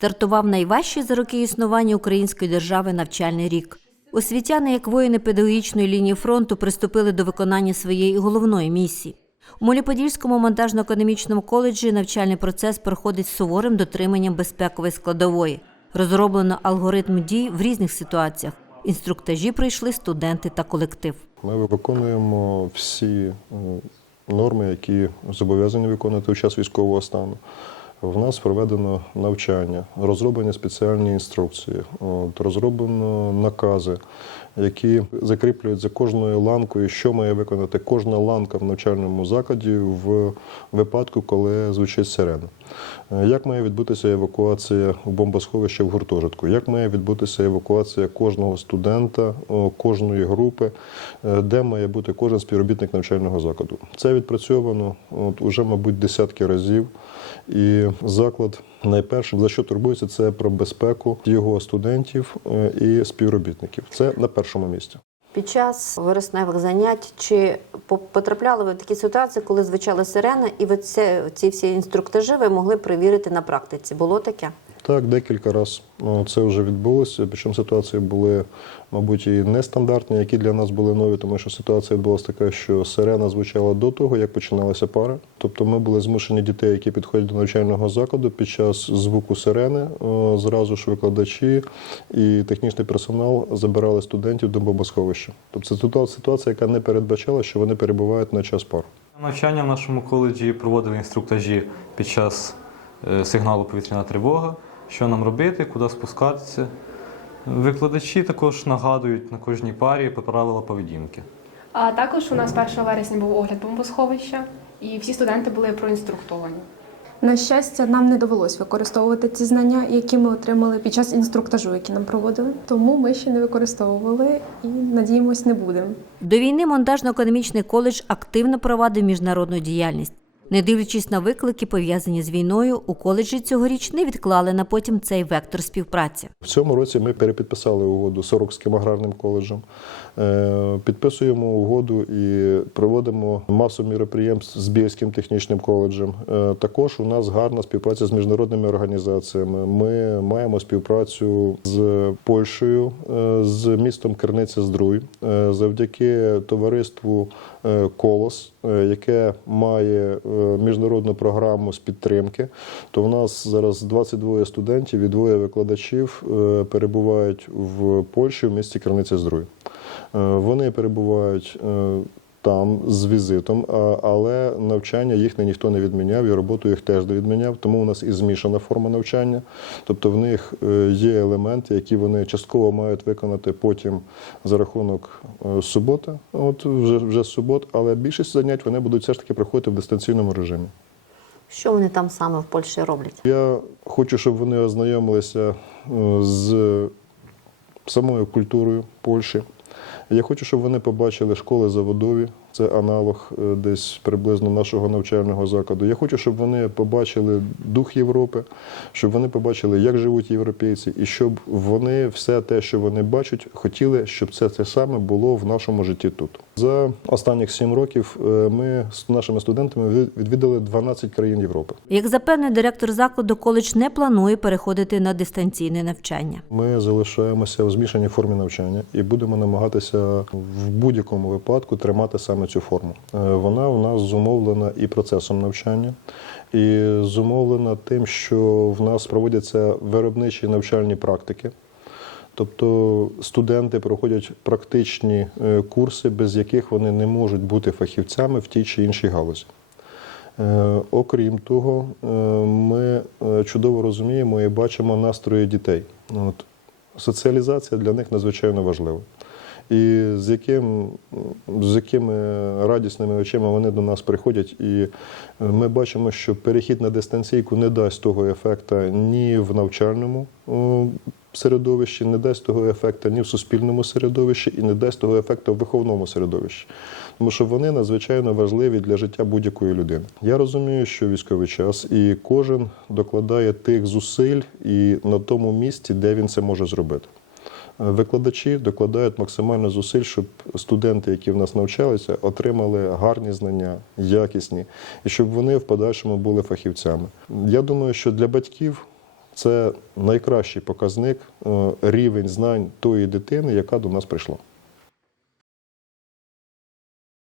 Стартував найважчий за роки існування української держави навчальний рік. Освітяни, як воїни педагогічної лінії фронту, приступили до виконання своєї головної місії. У Моліподільському монтажно-економічному коледжі навчальний процес проходить суворим дотриманням безпекової складової. Розроблено алгоритм дій в різних ситуаціях. Інструктажі пройшли студенти та колектив. Ми виконуємо всі е, норми, які зобов'язані виконувати у час військового стану. В нас проведено навчання, розроблені спеціальні інструкції, розроблено накази, які закріплюють за кожною ланкою, що має виконати кожна ланка в навчальному закладі в випадку, коли звучить сирена. Е, Як має відбутися евакуація в бомбосховище в гуртожитку? Як має відбутися евакуація кожного студента, кожної групи, е, де має бути кожен співробітник навчального закладу? Це відпрацьовано от, уже, мабуть, десятки разів. І заклад найперше за що турбується, це про безпеку його студентів е, і співробітників. Це на першому місці. Під час вересневих занять чи по- потрапляли ви в такі ситуації, коли звучала сирена, і ви це, ці всі інструктажі ви могли перевірити на практиці? Було таке? Так, декілька разів це вже відбулося. Причому ситуації були, мабуть, і нестандартні, які для нас були нові, тому що ситуація відбулася така, що сирена звучала до того, як починалася пара. Тобто ми були змушені дітей, які підходять до навчального закладу, під час звуку сирени зразу ж викладачі і технічний персонал забирали студентів до бомбосховища. Тобто це ситуа- ситуація, яка не передбачала, що вони перебувають на час пар. Навчання в нашому коледжі проводили інструктажі під час е, сигналу повітряна тривога, що нам робити, куди спускатися. Викладачі також нагадують на кожній парі про правила поведінки. А також у нас 1 вересня був огляд бомбосховища, і всі студенти були проінструктовані. На щастя, нам не довелось використовувати ці знання, які ми отримали під час інструктажу, які нам проводили. Тому ми ще не використовували і надіємось, не будемо. До війни монтажно-економічний коледж активно провадив міжнародну діяльність. Не дивлячись на виклики, пов'язані з війною, у коледжі цьогоріч не відклали на потім цей вектор співпраці. В цьому році ми перепідписали угоду з Сорокським аграрним коледжем. Е, Підписуємо угоду і проводимо масу міроприємств з Біївським технічним коледжем. Е, Також у нас гарна співпраця з міжнародними організаціями. Ми маємо співпрацю з Польщею, е, з містом Керниця Здруй, завдяки товариству Колос, яке має міжнародну програму з підтримки. То в нас зараз 22 студентів і двоє викладачів перебувають в Польщі в місті Керниця Здруй. Е, Вони перебувають е, там з візитом, але навчання їхнє ніхто не відміняв, і роботу їх теж не відміняв. Тому у нас і змішана форма навчання. Тобто в них е, є елементи, які вони частково мають виконати потім за рахунок е, суботи, от вже, вже субот, але більшість занять вони будуть все ж таки проходити в дистанційному режимі. Що вони там саме в Польщі роблять? Я хочу, щоб вони ознайомилися е, з самою культурою Польщі. Я хочу, щоб вони побачили школи заводові, це аналог е, десь приблизно нашого навчального закладу. Я хочу, щоб вони побачили дух Європи, щоб вони побачили, як живуть європейці, і щоб вони все те, що вони бачать, хотіли, щоб це те саме було в нашому житті тут. За останніх сім років е, ми з нашими студентами відвідали 12 країн Європи. Як запевнив директор закладу, коледж не планує переходити на дистанційне навчання. Ми залишаємося в змішаній формі навчання і будемо намагатися в будь-якому випадку тримати саме цю форму. Е, Вона у нас зумовлена і процесом навчання, і зумовлена тим, що в нас проводяться виробничі навчальні практики. Тобто студенти проходять практичні е, курси, без яких вони не можуть бути фахівцями в тій чи іншій галузі. Е, Окрім того, ми чудово розуміємо і бачимо настрої дітей. От. Соціалізація для них надзвичайно важлива. І з, яким, з якими радісними очима вони до нас приходять, і е, ми бачимо, що перехід на дистанційку не дасть того ефекту ні в навчальному середовищі, не дасть того ефекту ні в суспільному середовищі, і не дасть того ефекту в виховному середовищі. Тому що вони надзвичайно важливі для життя будь-якої людини. Я розумію, що військовий час, і кожен докладає тих зусиль і на тому місці, де він це може зробити. Викладачі докладають максимально зусиль, щоб студенти, які в нас навчалися, отримали гарні знання, якісні, і щоб вони в подальшому були фахівцями. Я думаю, що для батьків це найкращий показник е, рівень знань тої дитини, яка до нас прийшла.